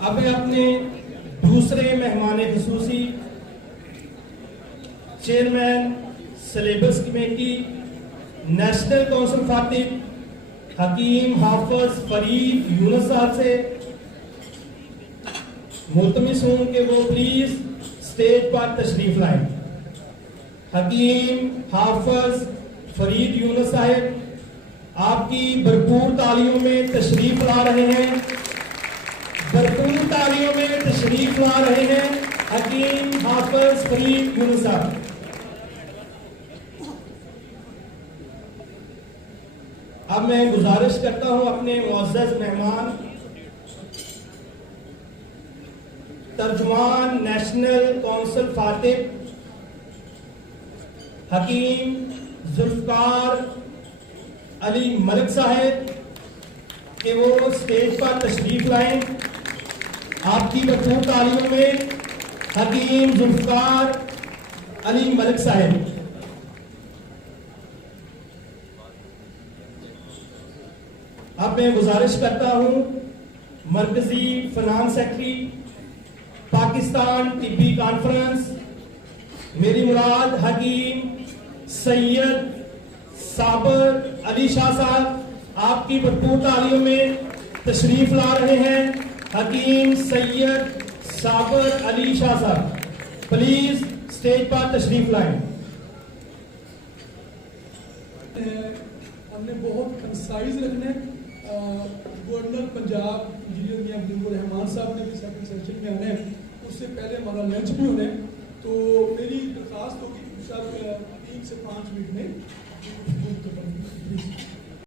اب میں اپنے دوسرے مہمان خصوصی chairman syllabus committee national council فاتح حکیم حافظ فرید یونس صاحب سے ملتمس ہوں کہ وہ پلیز اسٹیج پر تشریف لائیں۔ حکیم حافظ فرید یونس صاحب آپ کی بھرپور تالیوں میں تشریف لا رہے ہیں، بھرپور تالیوں میں تشریف لا رہے ہیں حکیم حافظ فرید یونس صاحب۔ اب میں گزارش کرتا ہوں اپنے معزز مہمان ترجمان نیشنل کونسل فاتح حکیم ذوالفقار علی ملک صاحب کہ وہ اسٹیج پر تشریف لائیں۔ آپ کی بھرپور تالیوں میں حکیم ذوالفقار علی ملک صاحب۔ اب میں گزارش کرتا ہوں مرکزی فنانس سیکرٹری پاکستان طبی کانفرنس میری مراد حکیم سید صابر علی شاہ صاحب آپ کی بھرپور تالیوں میں تشریف لا رہے ہیں حکیم سید صابر علی شاہ صاحب، پلیز اسٹیج پر تشریف لائیں۔ ہم نے بہت کنسائز رکھنے، گورنر پنجاب انجینئر میاں وجود الرحمان صاحب نے بھی سیکنڈ سیشن میں آنے، اس سے پہلے ہمارا لنچ بھی ہونے، تو میری درخواست ہوگی سب 3 سے 5 منٹ میں